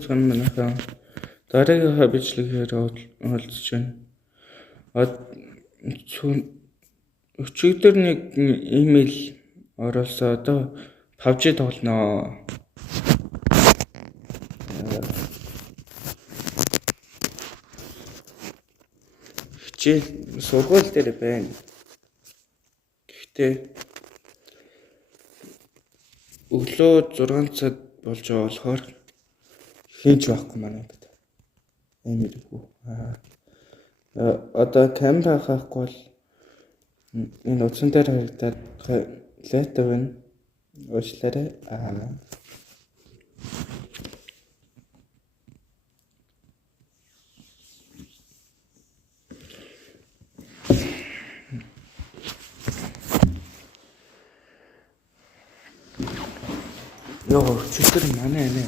Цан манайхан дараагийнхаа бичлэгээр олдож байна. Өчигдөр нэг имэйл оруулсан. Одоо PUBG тоглоноо. Хичээл сургууль дээр байна. Гэхдээ өглөө 6 цаг болж байгаа болохоор хинч байхгүй манайд. Эмэрхүү. Одоо камера хаахгүй бол энэ утсан дээр харагдаад лайтав байна. Уучлаарай. Ёо, чигтэр манай нэ.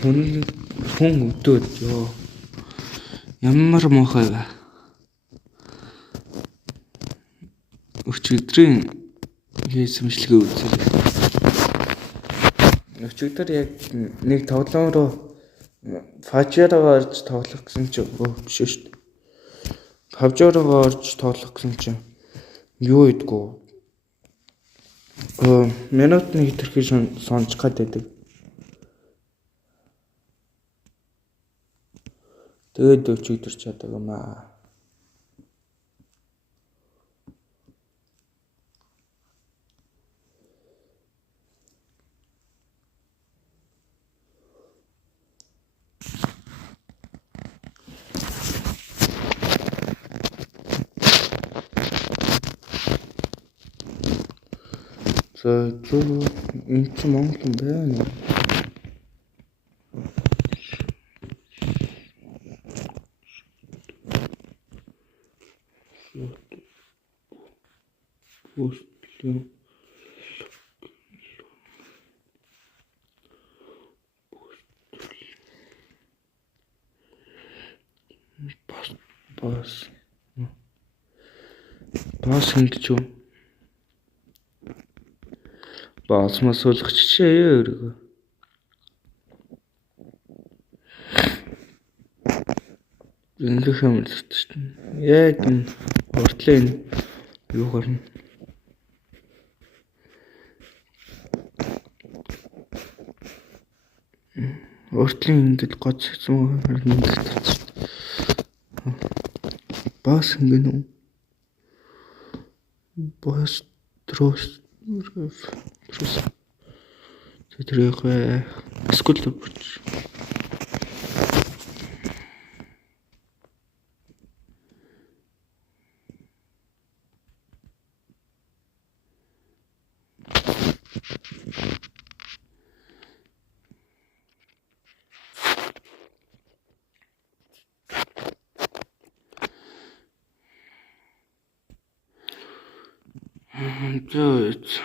Хүн өдөөд ёо. Ямар мохой. Өчигдрийн хийсэмшлэгээ үзэл. Өчигдөр яг нэг тоглоом руу Fajr-аар орж тоглох гэсэн чинь биш шүү дээ. PUBG-аар орж тоглох гэсэн чинь юу идэггүй. Минутны хитрхи сонж гаддаг. Тэгээд өчигдөр чаддаг юм аа. За энэ ч Монгол юм байна. Бас хиндэж юу? Бас масуулах чишээ өргөө. Ингэх юм л шүү дээ. Яг энэ уртлын юу гарна? Уртлын ингэж гоц хэцүү харна гэдэг чинь. Бас ингэн үү? Бас трос тэтрэх скул бүрч. Зөөц.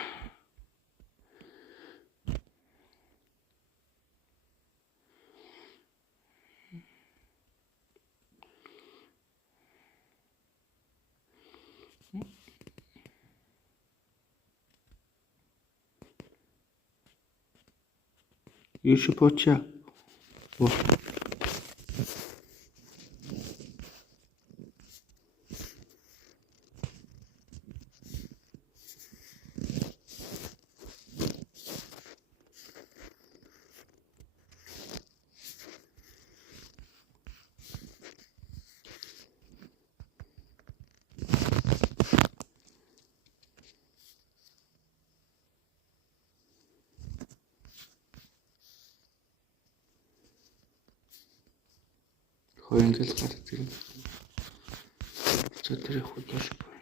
Еще поча. Хоёрын гардаг юм. За тэр их удаж бай.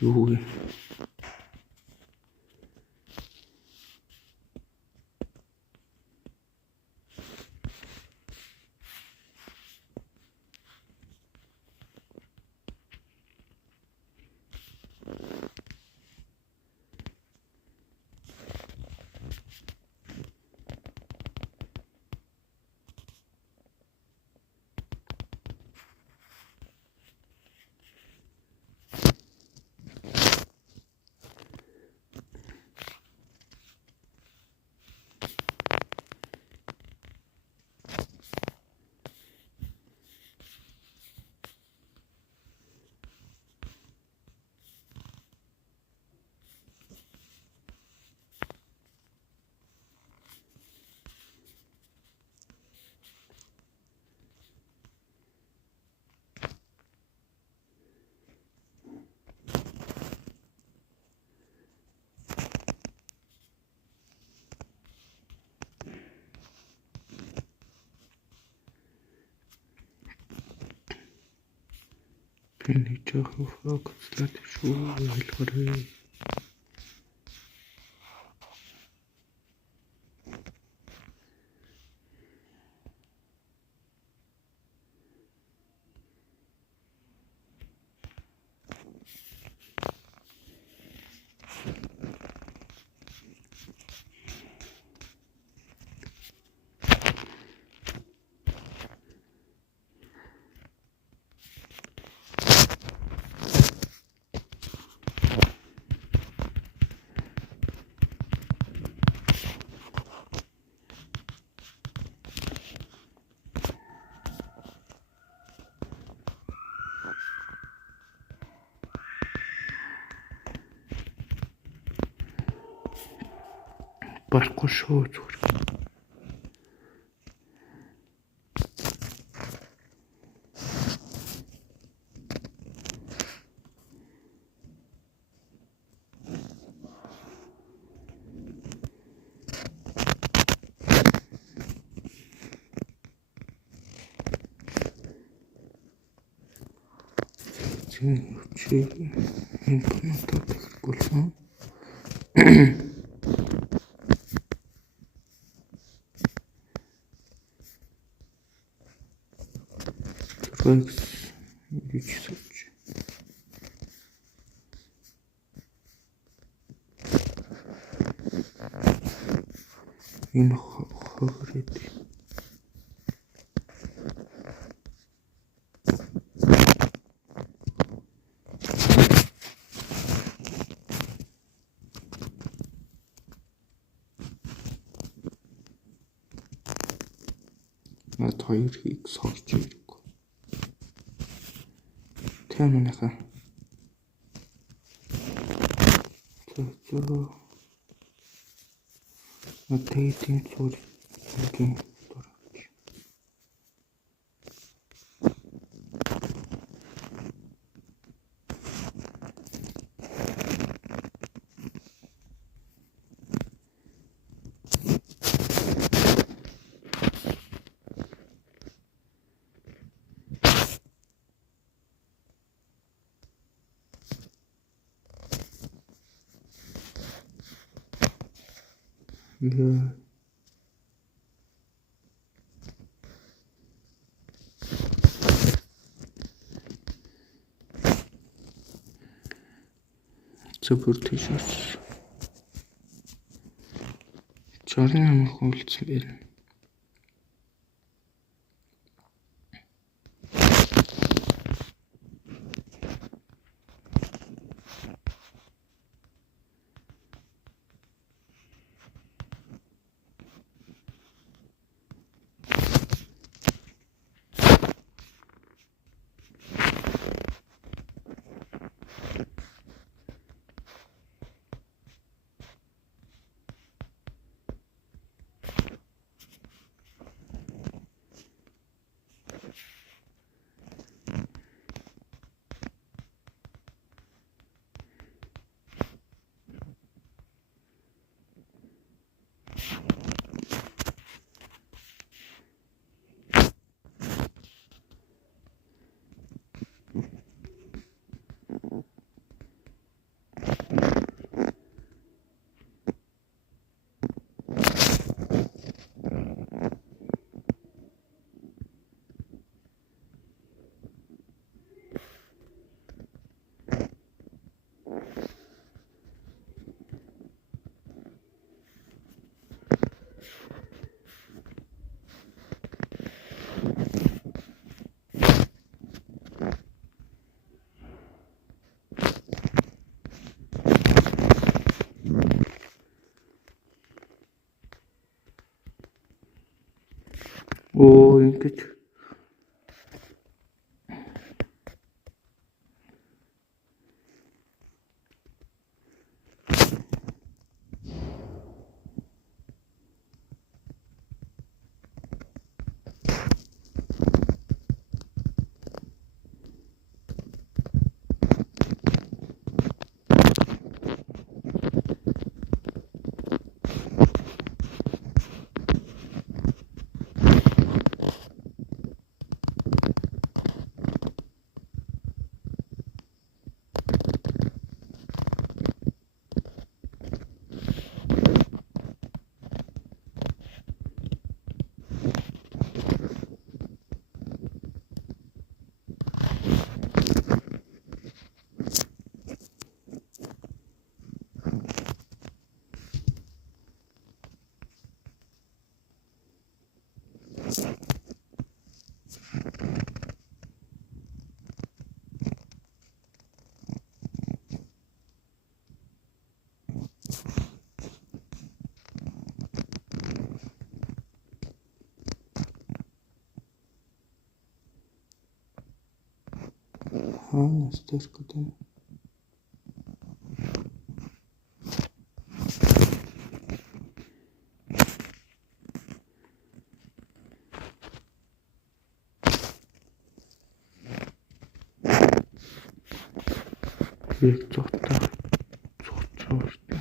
Юу вэ? Нэг жоохон фокуслаад шүү ойлгоорой. Барахгүй шүү зүгээр. Чи интернетээр хэрэглүүлсэн. Гэж сууч. Энэ хохирээд. Над хоёр хийг сорж ирэхгүй. Тэр манайхаа. Зөв. Тэйдийн зургийн дураач. Yeah. Зөвхөн тийшээс. Чарын амх уулзсан байна. Оо ингэж хаанаас төрөх гэдэг юм. Яг зовтой. Зовцоо шүү дээ.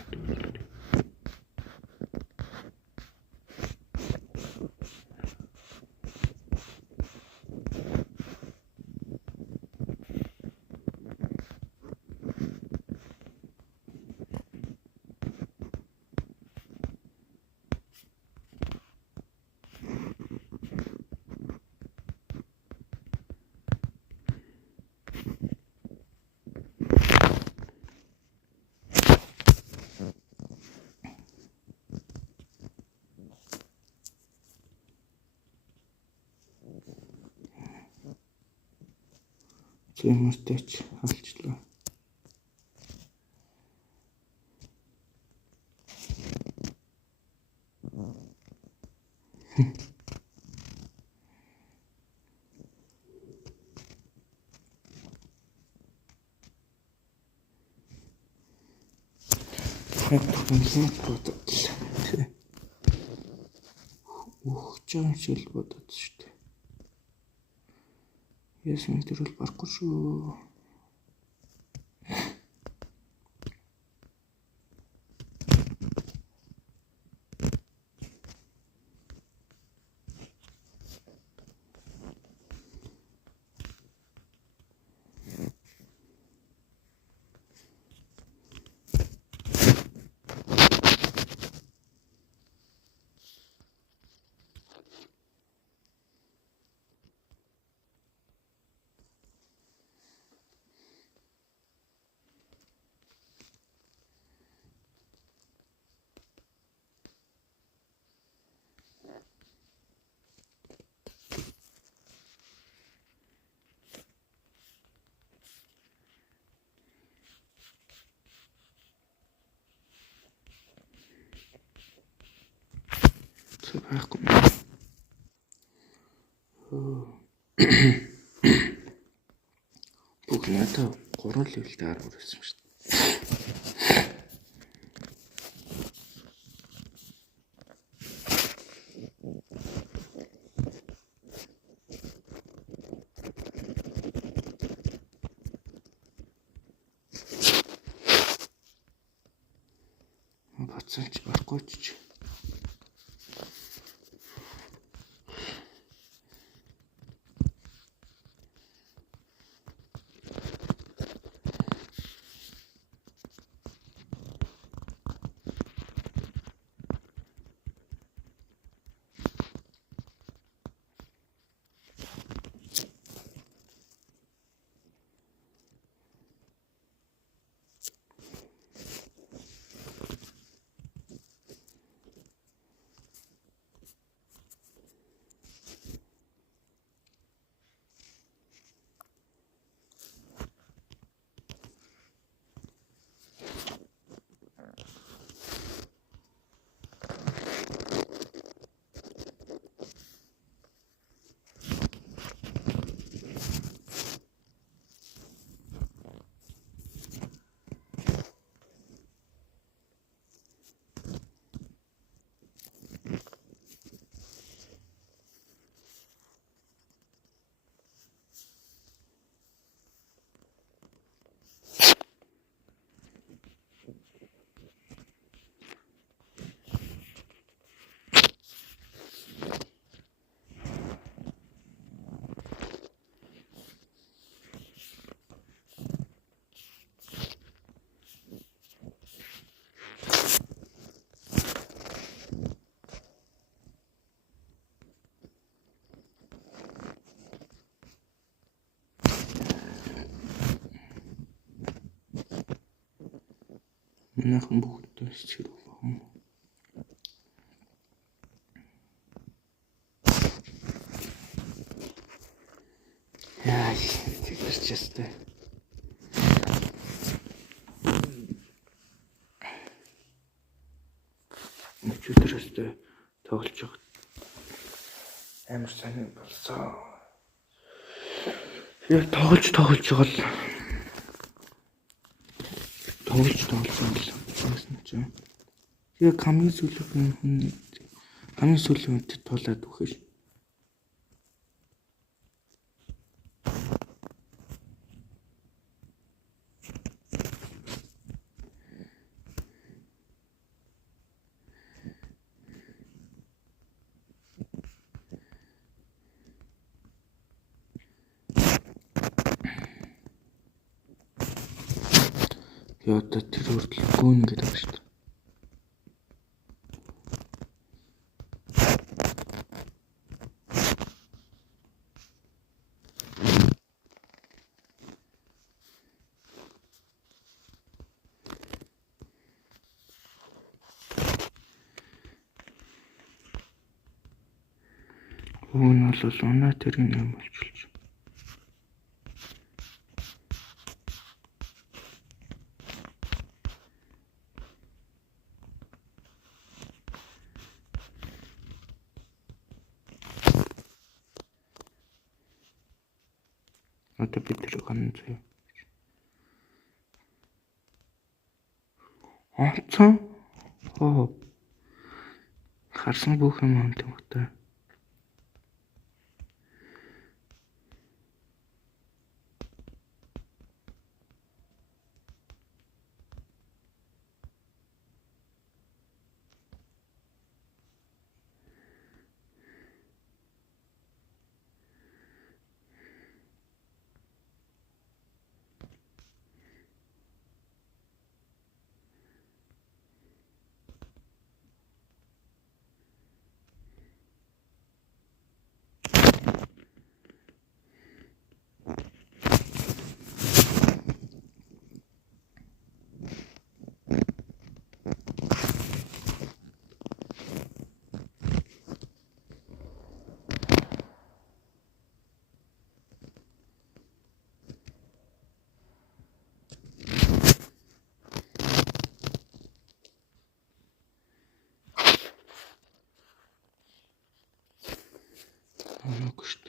Чимэртэйч алчлаа. Хэмээн бододлаа. Ухчаан шил бодод шүү дээ. Ясны төрөл барахгүй шүү. Байхгүй. Бүх надад 3 левелтэй 10 байсан шүү дээ. Бацаач барахгүй ч. Манайхан бүгд хэрэг юм. Яа, тэгэрч ястай. Өчигдөрөөсөө тоглож байгаа. Амар сайн болсон. Яг тоглож байгаа л тоглосон гэсэн чинь. Яг хамгийн сүүлийн үед тулаад өгөх ш. Яа одоо тэр хүртэл гүн гэдэг байна шүү дээ. Гүн бол унаа тэрийн юм болчихлоо. Одоо бид тэр ган зөө. Онцон. Харсан бүх юм онт юм та. Оногшт.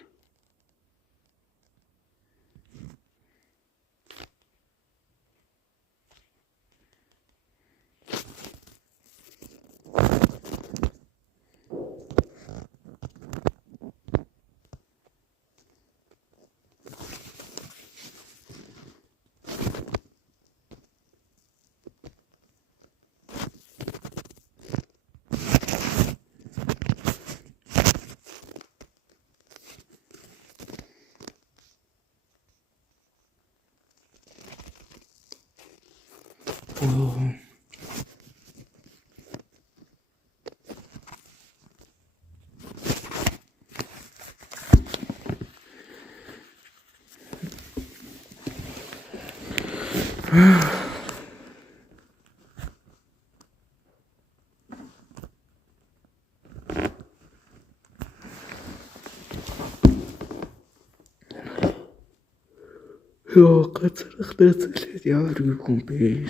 Яа, гацрахтай зүйлээ ямар юм бэ?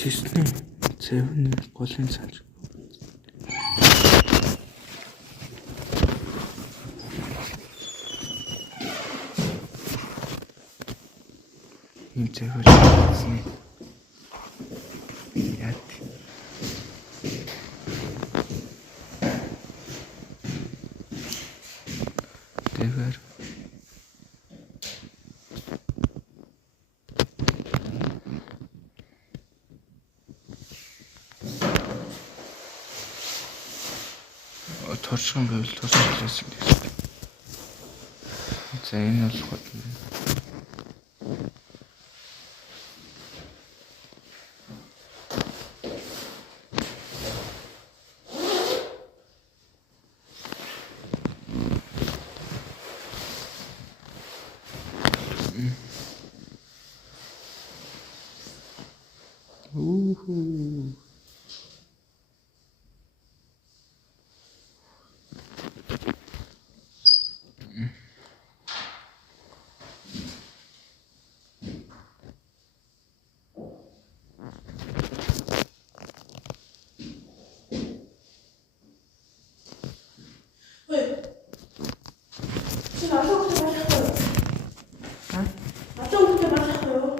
Тисний цэвэн голын санж. Энэ цэвэр гэсэн. Яат. Цэвэр. Туршхан байвал туршилсан гэсэн. За энэ бол гол юм. Үхүү.喂，去马上去马上好。正去马上好。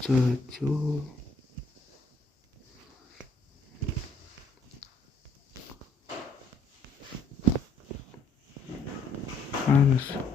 저저 알았어.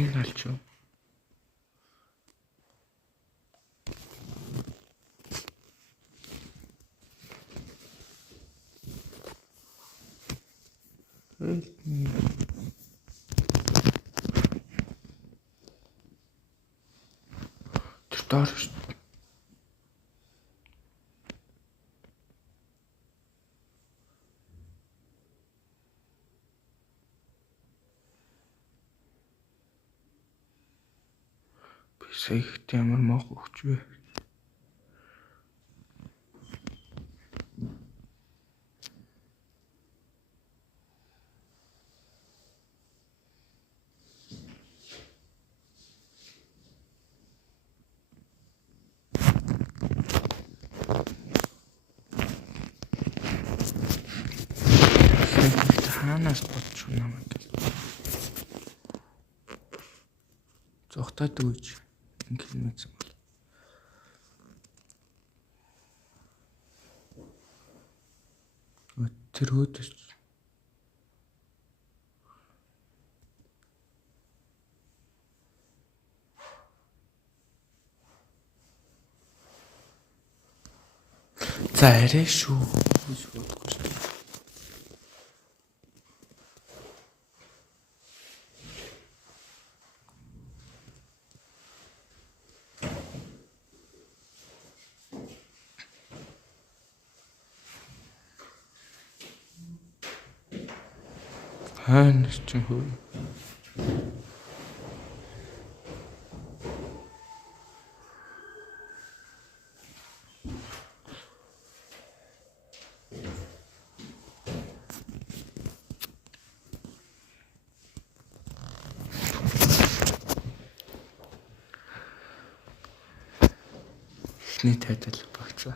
힐 날죠. Tutar. Бисаа ихтэй ямар мох өгч вэ? Хаанаас бодч намайг зогтоод өгч ингэ хэлмээсэн бол тэр өөдөс за арай шүү гэж бодохгүй шүү. Хаанаас ч хөө ихний тайтал багцаа.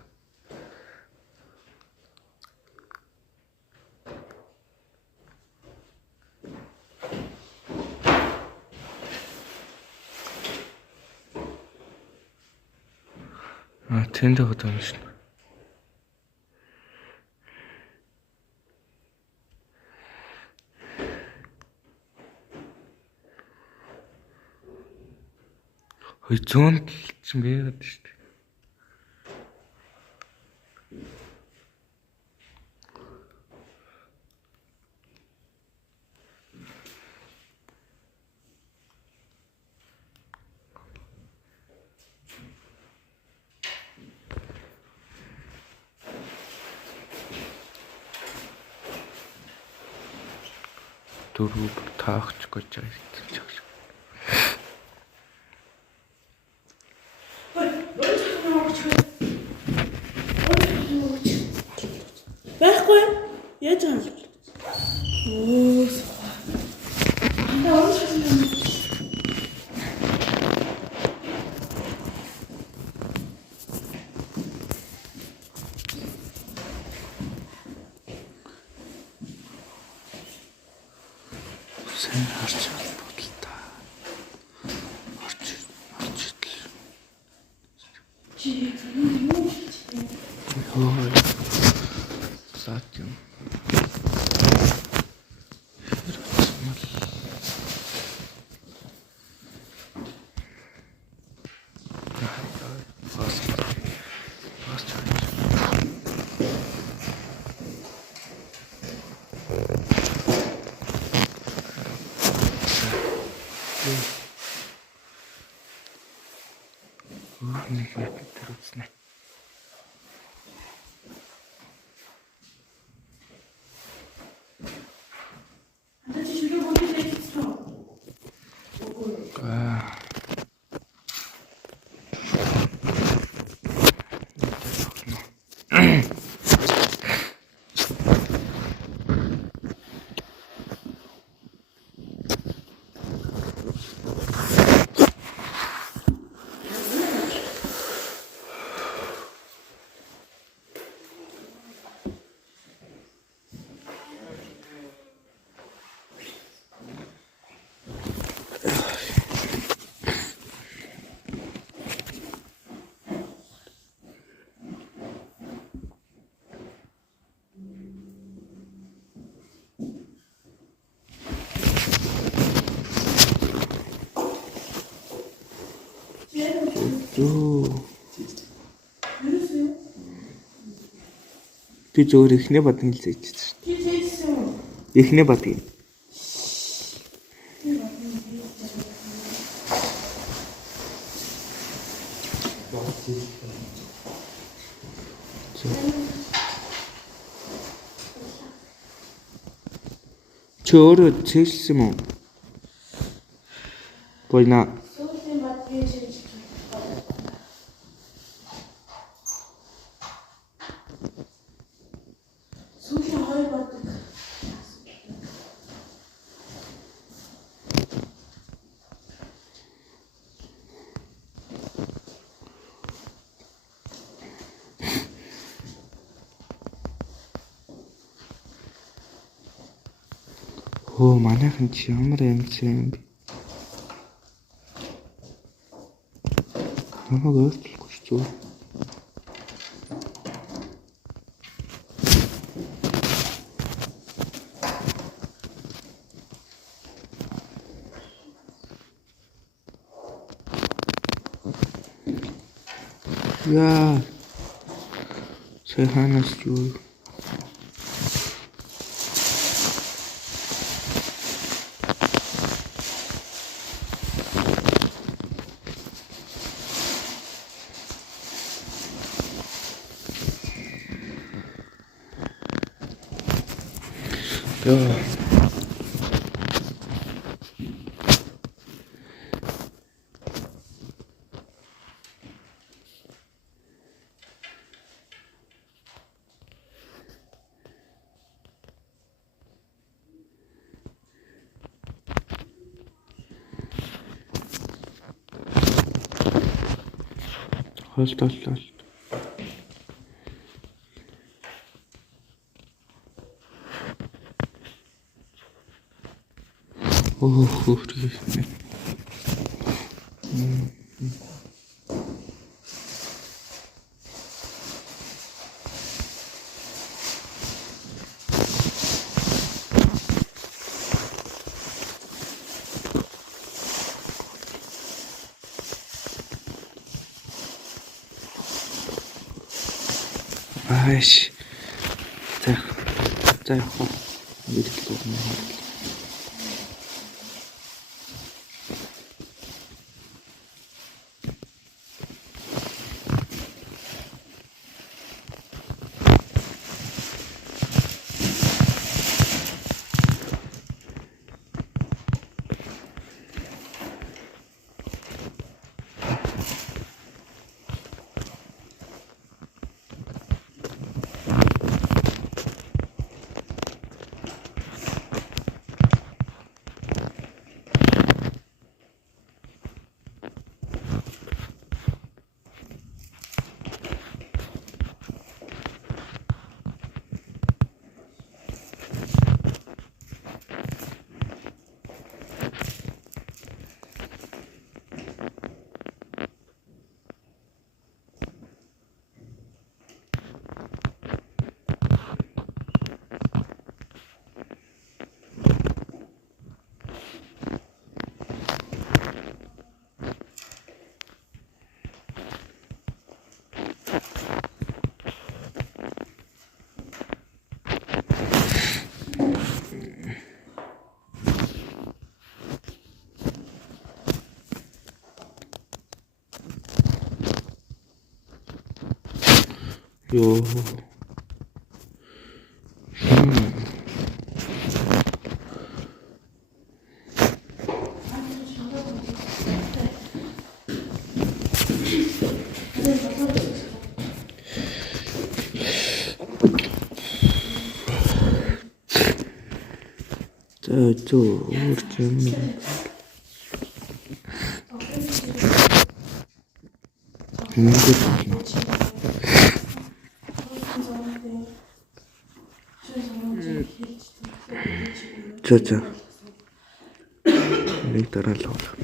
Тэнд өгдөг юм шин. 200 ч байгаад шүү дээ. Дөрөв таахч гэж хэлж байгаа. Байхгүй яаж юм? Оо. Сайн харж бодолтой. Орж идэл. Чи юу Ой. Саад юм. Нэг төр үзнэ. Ата чи шүлэг бодож байсан. Би зөвөр ихнээ бадгийн л зээч. Чи зээсэн үү? Ихнээ бадгийн. Чи өөрөө цэжсэн юм уу? Гойна. Сүүлийн бадгийн шийдэж сүүлийн хоёр бадаг. Оо манайхан чи ямар амьдсан юм бэ? Намайг өөрчлөхгүй ч зүгээр. Яа. Сайханаас юу? Яа. Холт. Оо хөөрхөн. Хайш. За. За явах. Мэддэг юм. Ёо. За өөр юм. За. Нэг дараа л болох.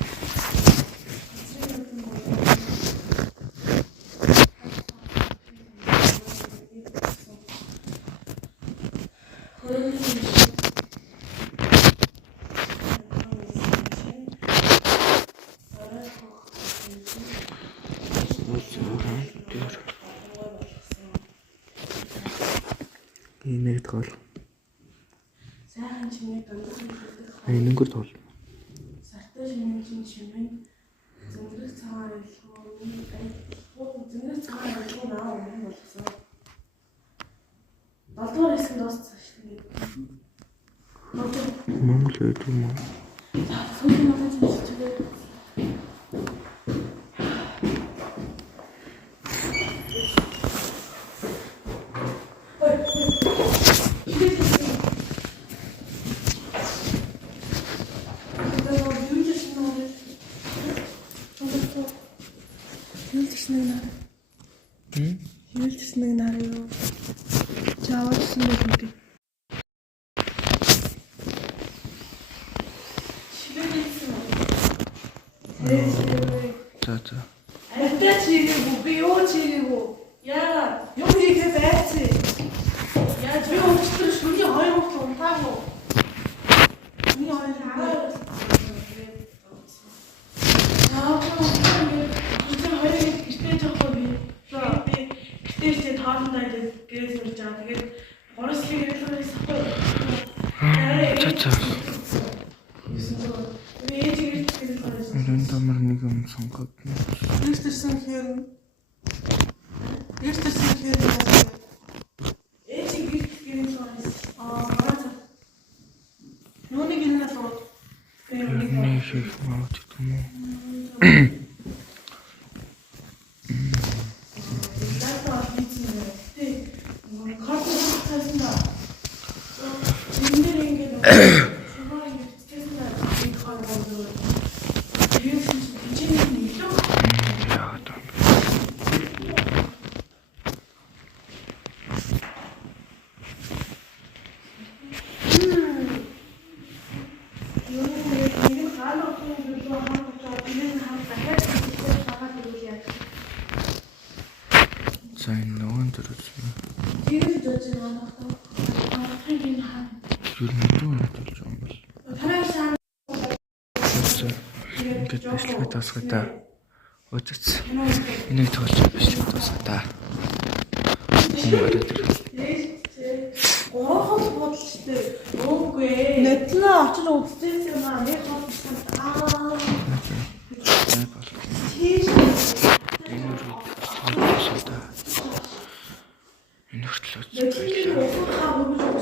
Энийг тоол. Сайхан чимээ дундах Энэнгөр тоол. сартай шимэн чимээ зөнгөрөх цагаан ойлгоо зөнгөрөх цагаан ойлгоо наа өмнө болсон. 7 дугаар хэсэг дууссан шүү дээ. Монгол хэд юм аа? За сүүлийн надад зүйлчгээ. Юулчсныг нараа юу? Чаавчсан байх юм гээд. За. Альта чигээгүй би юу чигээгүй. Яа, юу хийгээ байцээ. Яаж би өчтөр шүний 2 хот унтаагүй. Миний 2 хаа. Рандомер нэг юм сонгоод. Эртэрсэн хэр ээжиг гэрийн сонгоос мараад нүунийг энэ л уу Нэг шиг маад юм уу? Сайн нөгөө төрөж. Ирэл жож байгаа тоо. Ахын хаа. Юу нэг төрж юм бол. Танай сайн. Ингээд бичлэг тасгай та. Өцөц. Энийг тоолж бичлэг тасгай та. гараад ирээ. Гурван бодолчтой. Үгүй ээ. Нэтлээ очиж үзсэн юм аа. Нэг бодсон. Тийш. Энэ хүртэл үзсэн. Нэтлээ ухаа хөргөж